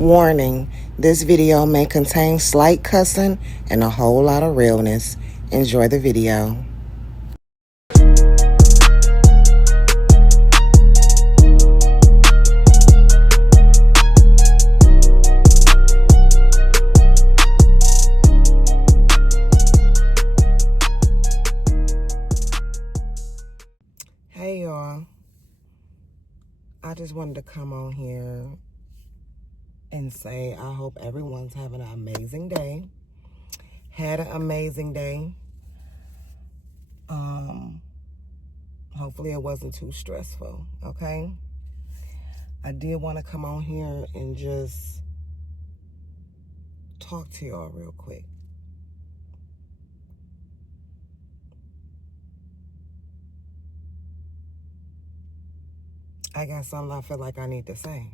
Warning, this video may contain slight cussing and a whole lot of realness. Enjoy the video. Hey y'all, I just wanted to come on here and say I hope everyone's having an amazing day. Had an amazing day. Hopefully it wasn't too stressful, okay? I did want to come on here and just talk to y'all real quick. I got something I feel like I need to say.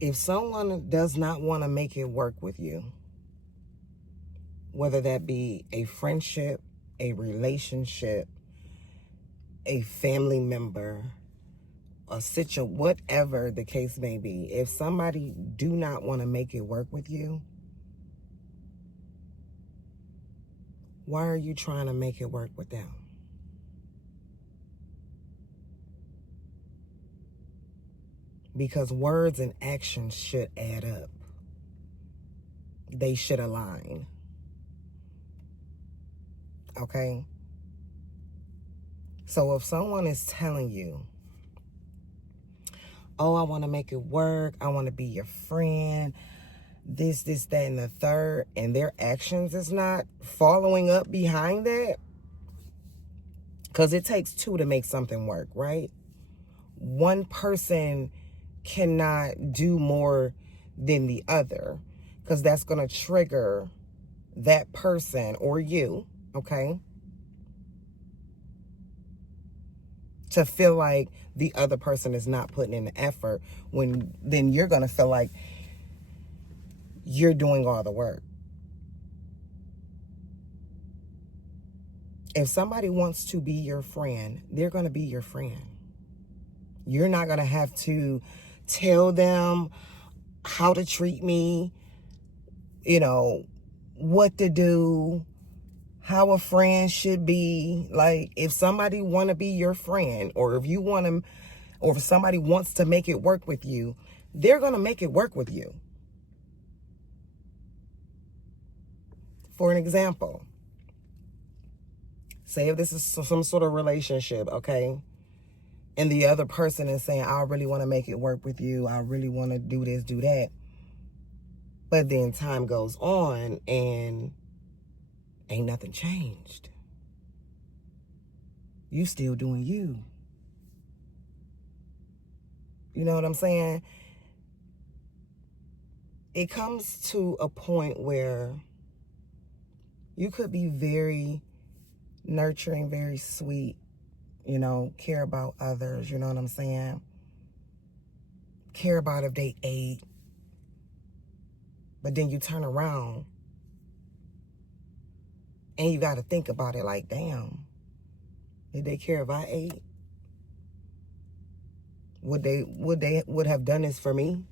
If someone does not want to make it work with you, whether that be a friendship, a relationship, a family member, a situation, whatever the case may be, if somebody do not want to make it work with you, why are you trying to make it work with them? Because words and actions should add up. They should align. Okay? So if someone is telling you, oh, I want to make it work, I want to be your friend, this, that, and the third, and their actions is not following up behind that, because it takes two to make something work, right? One person cannot do more than the other, because that's going to trigger that person or you, okay, to feel like the other person is not putting in the effort, when then you're going to feel like you're doing all the work. If somebody wants to be your friend, they're going to be your friend. You're not going to have to tell them how to treat me, what to do, how a friend should be. Like, if somebody want to be your friend, or if you want to, or if somebody wants to make it work with you, they're going to make it work with you. For an example, say if this is some sort of relationship, okay? And the other person is saying, I really want to make it work with you. I really want to do this, do that. But then time goes on and ain't nothing changed. You still doing you. You know what I'm saying? It comes to a point where you could be very nurturing, very sweet, care about others, you know what I'm saying? Care about if they ate. But then you turn around and you got to think about it like, damn, did they care if I ate? Would they have done this for me?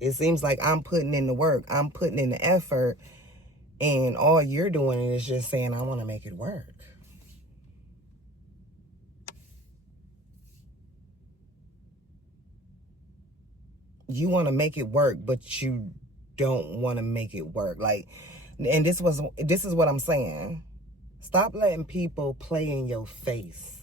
It seems like I'm putting in the work. I'm putting in the effort. And all you're doing is just saying, I want to make it work. You want to make it work, but you don't want to make it work. Like, and this is what I'm saying. Stop letting people play in your face.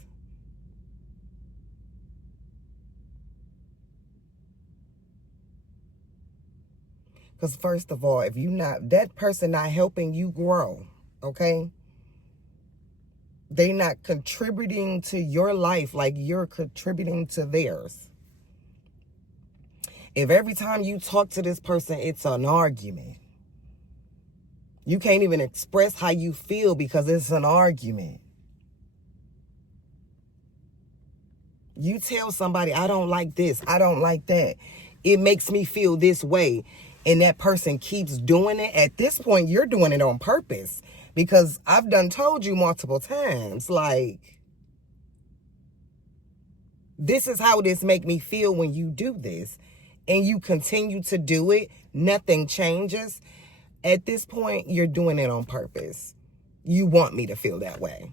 Because first of all, if that person not helping you grow, okay? They not contributing to your life like you're contributing to theirs. If every time you talk to this person, it's an argument, you can't even express how you feel because it's an argument. You tell somebody, I don't like this, I don't like that, it makes me feel this way. and that person keeps doing it, at this point, you're doing it on purpose. Because I've done told you multiple times, like, this is how this make me feel when you do this. And you continue to do it, nothing changes. At this point, you're doing it on purpose. You want me to feel that way.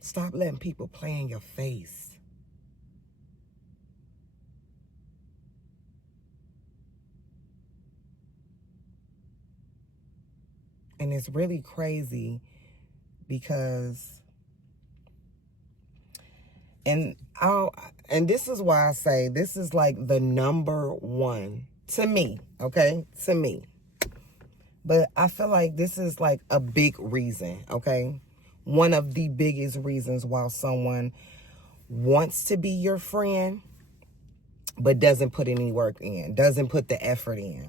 Stop letting people play in your face. And it's really crazy because, and this is why I say this is like the number one to me, okay? To me. But I feel like this is like a big reason, okay? One of the biggest reasons why someone wants to be your friend, but doesn't put any work in, doesn't put the effort in.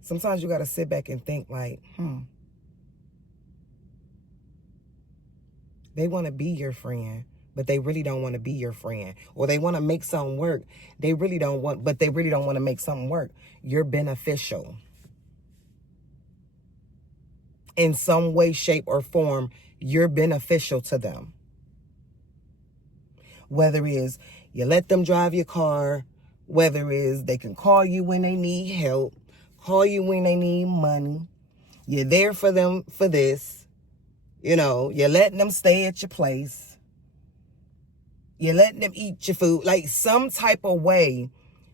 Sometimes you got to sit back and think like, they want to be your friend, but they really don't want to be your friend. Or they want to make something work. They really don't want to make something work. You're beneficial. In some way, shape, or form, you're beneficial to them. Whether it is you let them drive your car, whether it is they can call you when they need help, call you when they need money. You're there for them for this. You know, you're letting them stay at your place. You're letting them eat your food. Like some type of way,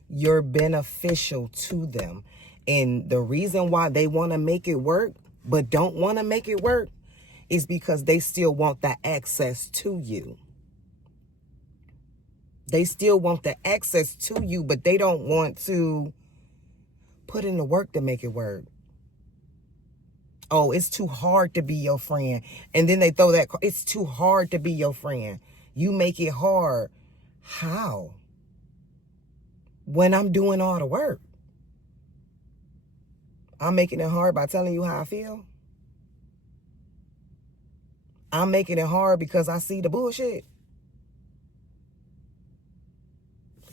you're beneficial to them. And the reason why they want to make it work, but don't want to make it work, is because they still want the access to you. They still want the access to you, but they don't want to put in the work to make it work. Oh, it's too hard to be your friend. And then they throw that, it's too hard to be your friend. You make it hard. How? When I'm doing all the work. I'm making it hard by telling you how I feel. I'm making it hard because I see the bullshit.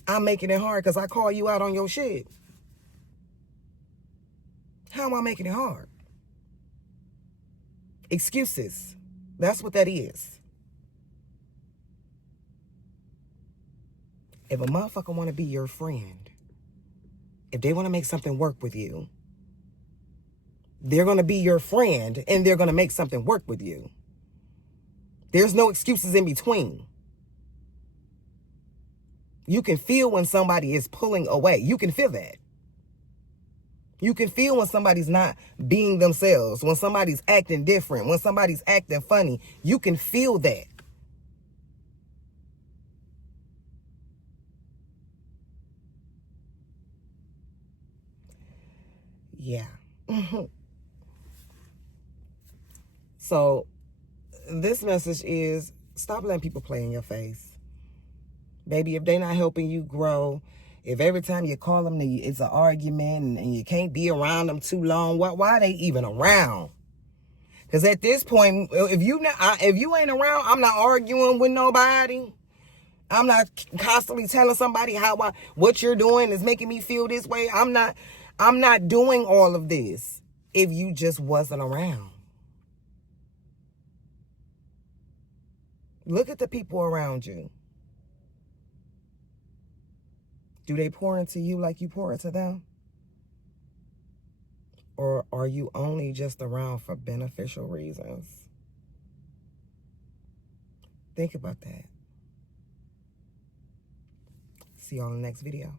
I'm making it hard because I call you out on your shit. How am I making it hard? Excuses. That's what that is. If a motherfucker want to be your friend, if they want to make something work with you, they're going to be your friend and they're going to make something work with you. There's no excuses in between. You can feel when somebody is pulling away. You can feel that. You can feel when somebody's not being themselves, when somebody's acting different, when somebody's acting funny. You can feel that. Yeah. So this message is stop letting people play in your face. Baby, if they're not helping you grow, if every time you call them, it's an argument and you can't be around them too long, why are they even around? Because at this point, if you ain't around, I'm not arguing with nobody. I'm not constantly telling somebody what you're doing is making me feel this way. I'm not doing all of this if you just wasn't around. Look at the people around you. Do they pour into you like you pour into them? Or are you only just around for beneficial reasons? Think about that. See you on the next video.